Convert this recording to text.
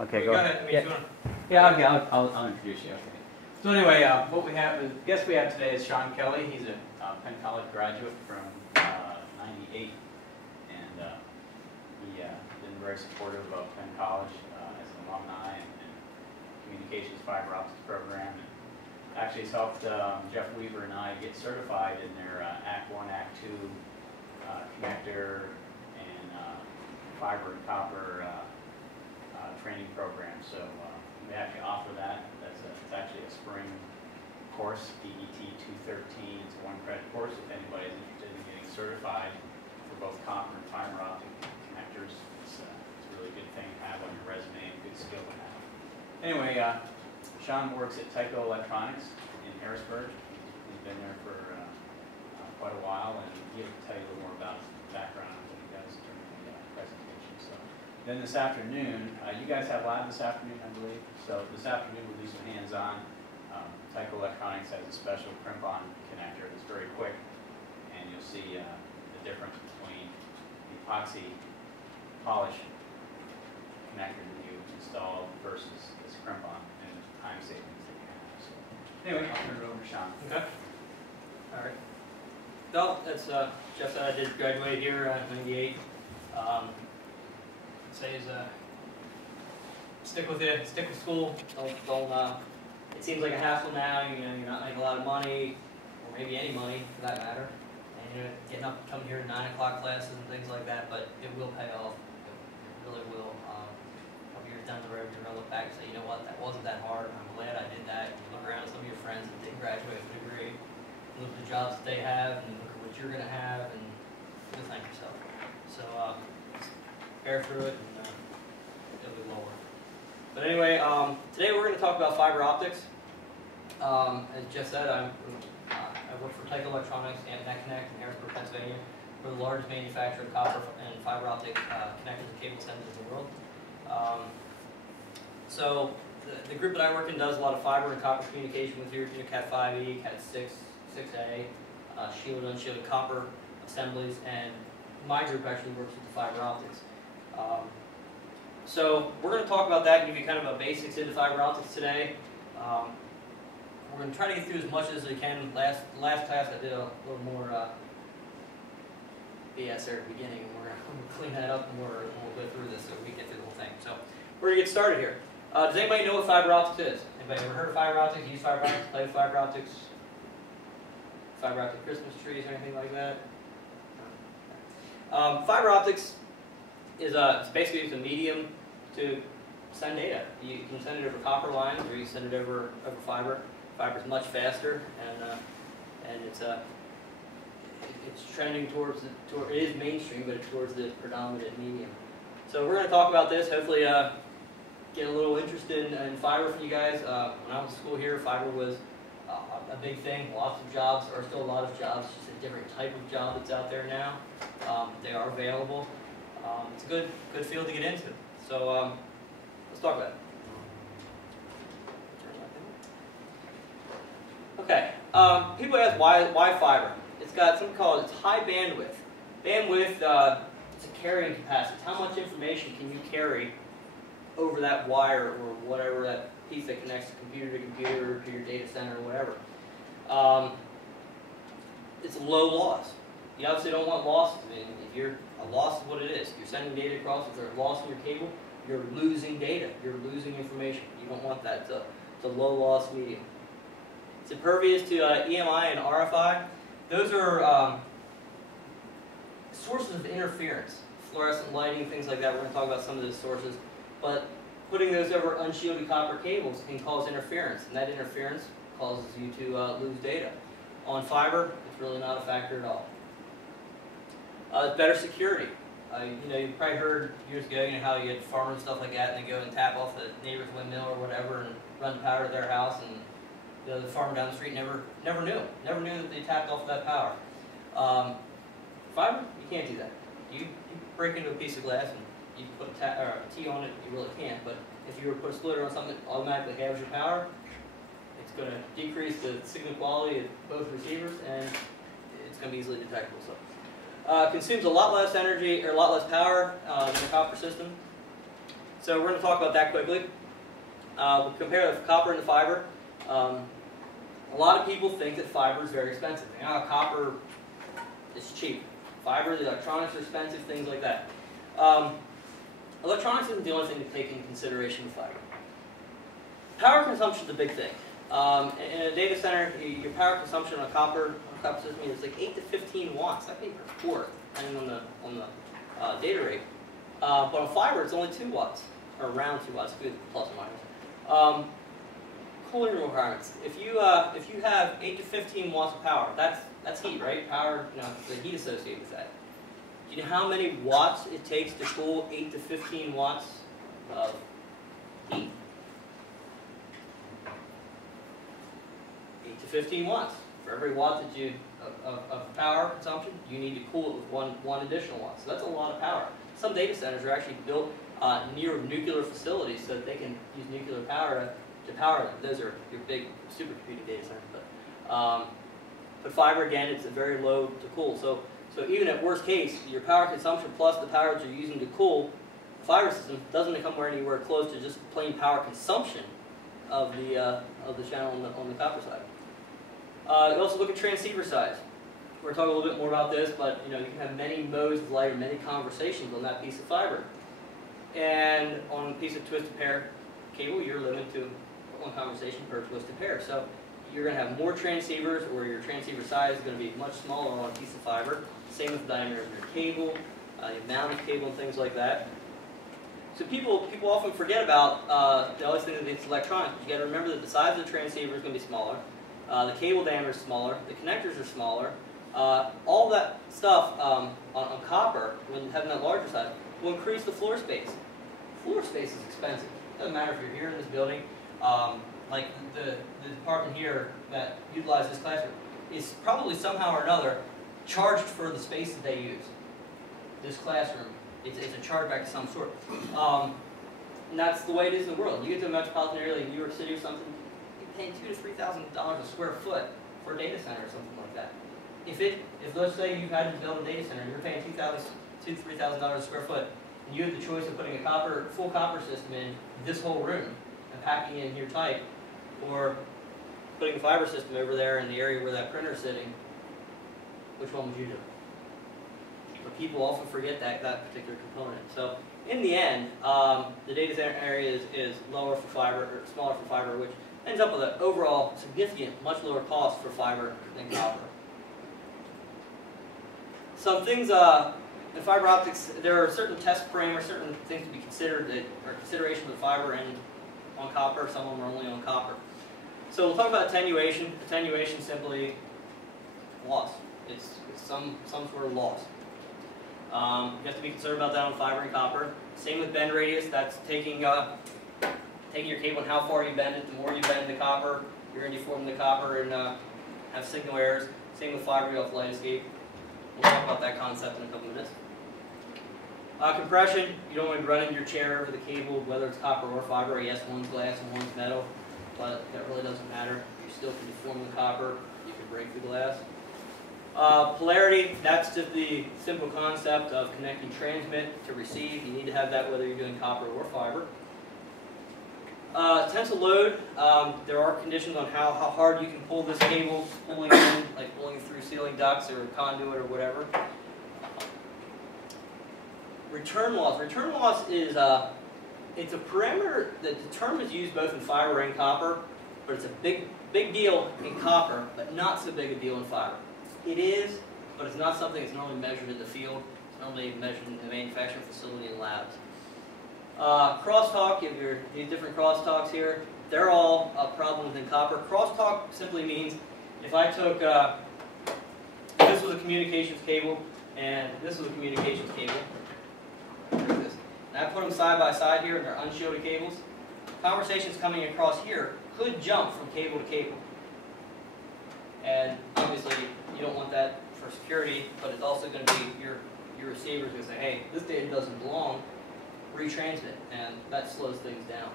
Okay, go ahead. Okay, I'll introduce you. Okay. So anyway, what we have is, guest we have today is Sean Kelly. He's a Penn College graduate from '98, and he been very supportive of Penn College as an alumni and communications fiber optics program. And actually, has helped Jeff Weaver and I get certified in their Act 1, Act 2 connector and fiber and copper training program. So we actually offer that. It's actually a spring course, DET 213. It's a 1-credit course. If anybody is interested in getting certified for both copper and fiber optic connectors, it's a really good thing to have on your resume and a good skill to have. Anyway, Sean works at Tyco Electronics in Harrisburg. He's been there for quite a while, and he'll tell you a little more about his background and what he does during the presentation. So then this afternoon, you guys have lab this afternoon, I believe. So this afternoon we'll do some hands-on. Tyco Electronics has a special crimp-on connector that's very quick, and you'll see the difference between the epoxy polish connector that you install versus this crimp-on and the time savings that you have. So anyway, I'll turn it over to Sean. Okay. All right. No, that's Jeff said I did graduate here in '98. Say is stick with it, stick with school. Don't. It seems like a hassle now. You know, you're not making a lot of money, or maybe any money for that matter. And you're getting up, coming here to 9 o'clock classes and things like that. But it will pay off. It really will. A couple years down the road, you're gonna look back and say, you know what, that wasn't that hard. I'm glad I did that. You look around at some of your friends that didn't graduate with a degree. Look at the jobs that they have, and look at what you're gonna have, and you'll thank yourself. So bear through it, and it'll be well worth it. But anyway, today we're going to talk about fiber optics. As Jeff said, I work for Tyco Electronics and NetConnect in Harrisburg, Pennsylvania. We're the largest manufacturer of copper and fiber optic connectors and cable assemblies in the world. So the group that I work in does a lot of fiber and copper communication with your Cat 5e, Cat 6, 6A, shielded, unshielded copper assemblies, and my group actually works with the fiber optics. So we're going to talk about that and give you kind of a basics into fiber optics today. We're going to try to get through as much as we can. Last class I did a little more BS there at the beginning, and we're going to clean that up and we'll go through this so we can get through the whole thing. So we're going to get started here. Does anybody know what fiber optics is? Anybody ever heard of fiber optics, use fiber optics, play with fiber optics? Fiber optic Christmas trees or anything like that? Fiber optics is it's basically a medium to send data. You can send it over copper lines, or you can send it over fiber. Fiber is much faster, and it's trending towards it is mainstream, but it's towards the predominant medium. So we're going to talk about this. Hopefully, get a little interest in fiber for you guys. When I was in school here, fiber was a big thing. Lots of jobs, or still a lot of jobs. Just a different type of job that's out there now. They are available. It's a good field to get into. So let's talk about it. Okay. People ask why fiber. It's got something called high bandwidth. Bandwidth, it's a carrying capacity. It's how much information can you carry over that wire or whatever that piece that connects computer to your data center or whatever. It's low loss. You obviously don't want losses. I mean, a loss is what it is. You're sending data across. If there's a loss in your cable, you're losing data. You're losing information. You don't want that. It's a low loss medium. It's impervious to EMI and RFI. Those are sources of interference. Fluorescent lighting, things like that. We're going to talk about some of those sources. But putting those over unshielded copper cables can cause interference, and that interference causes you to lose data. On fiber, it's really not a factor at all. Better security. You've probably heard years ago, how you had farmers and stuff like that, and they go and tap off the neighbor's windmill or whatever and run the power to their house, and the farmer down the street never knew that they tapped off that power. Fiber, you can't do that. You break into a piece of glass and you put a T on it, you really can't. But if you were to put a splitter on something that automatically halves your power, it's going to decrease the signal quality of both receivers, and it's going to be easily detectable. So, consumes a lot less energy or a lot less power than the copper system. So we're going to talk about that quickly. We'll compare the copper and the fiber. A lot of people think that fiber is very expensive. They think, oh, copper is cheap. Fiber, the electronics are expensive, things like that. Electronics isn't the only thing to take into consideration with fiber. Power consumption is a big thing. In a data center, your power consumption on a copper system is like 8 to 15 watts. That can be per port, depending on the data rate. But on fiber, it's only 2 watts, or around 2 watts, plus or minus. Cooling requirements. If you have 8 to 15 watts of power, that's heat, right? Power, the heat associated with that. Do you know how many watts it takes to cool 8 to 15 watts of heat? 8 to 15 watts. For every watt that of power consumption, you need to cool it with one additional watt. So that's a lot of power. Some data centers are actually built near nuclear facilities so that they can use nuclear power to power them. Those are your big supercomputing data centers. But fiber, again, it's very low to cool. So even at worst case, your power consumption plus the power that you're using to cool the fiber system doesn't come anywhere close to just plain power consumption of the channel on the copper side. You also look at transceiver size. We're talking a little bit more about this, but you can have many modes of light or many conversations on that piece of fiber. And on a piece of twisted pair cable, you're limited to one conversation per twisted pair. So you're going to have more transceivers, or your transceiver size is going to be much smaller on a piece of fiber. Same with the diameter of your cable, the amount of cable, and things like that. So people often forget about, they always think that it's electronics, but you got to remember that the size of the transceiver is going to be smaller. The cable diameter is smaller. The connectors are smaller. All that stuff on copper, when having that larger size, will increase the floor space. Floor space is expensive. It doesn't matter if you're here in this building. Like the department here that utilizes this classroom is probably somehow or another charged for the space that they use. This classroom, it's a chargeback of some sort. And that's the way it is in the world. You get to a metropolitan area like New York City or something, you're paying $2,000 to $3,000 a square foot for a data center or something like that. If let's say you had to build a data center and you're paying $2,000 to $3,000 a square foot, and you had the choice of putting a full copper system in this whole room and packing it in here tight, or putting a fiber system over there in the area where that printer is sitting, which one would you do? But people often forget that particular component. So in the end, the data center area is lower for fiber, or smaller for fiber, which ends up with an overall significant, much lower cost for fiber than copper. Some things in fiber optics, there are certain test parameters, certain things to be considered that are consideration of the fiber and on copper. Some of them are only on copper. So we'll talk about attenuation. Attenuation simply loss. It's some sort of loss. You have to be concerned about that on fiber and copper. Same with bend radius. That's taking your cable and how far you bend it. The more you bend the copper, you're going to deform the copper and have signal errors. Same with fiber, you have light escape. We'll talk about that concept in a couple minutes. Compression, you don't want to be running your chair over the cable, whether it's copper or fiber. Yes, one's glass and one's metal, but that really doesn't matter. You still can deform the copper, you can break the glass. Polarity, that's just the simple concept of connecting transmit to receive. You need to have that whether you're doing copper or fiber. Tensile load, there are conditions on how hard you can pull this cable, pulling in, like pulling through ceiling ducts or conduit or whatever. Return loss. Return loss is it's a parameter that the term is used both in fiber and copper, but it's a big deal in copper, but not so big a deal in fiber. It is, but it's not something that's normally measured in the field. It's normally measured in the manufacturing facility and labs. Crosstalk, you have these different crosstalks here. They're all a problem within copper. Crosstalk simply means if I took, this was a communications cable, and this was a communications cable. And I put them side by side here, and they're unshielded cables. Conversations coming across here could jump from cable to cable. And obviously, you don't want that for security, but it's also going to be your receiver's going to say, hey, this data doesn't belong, retransmit, and that slows things down.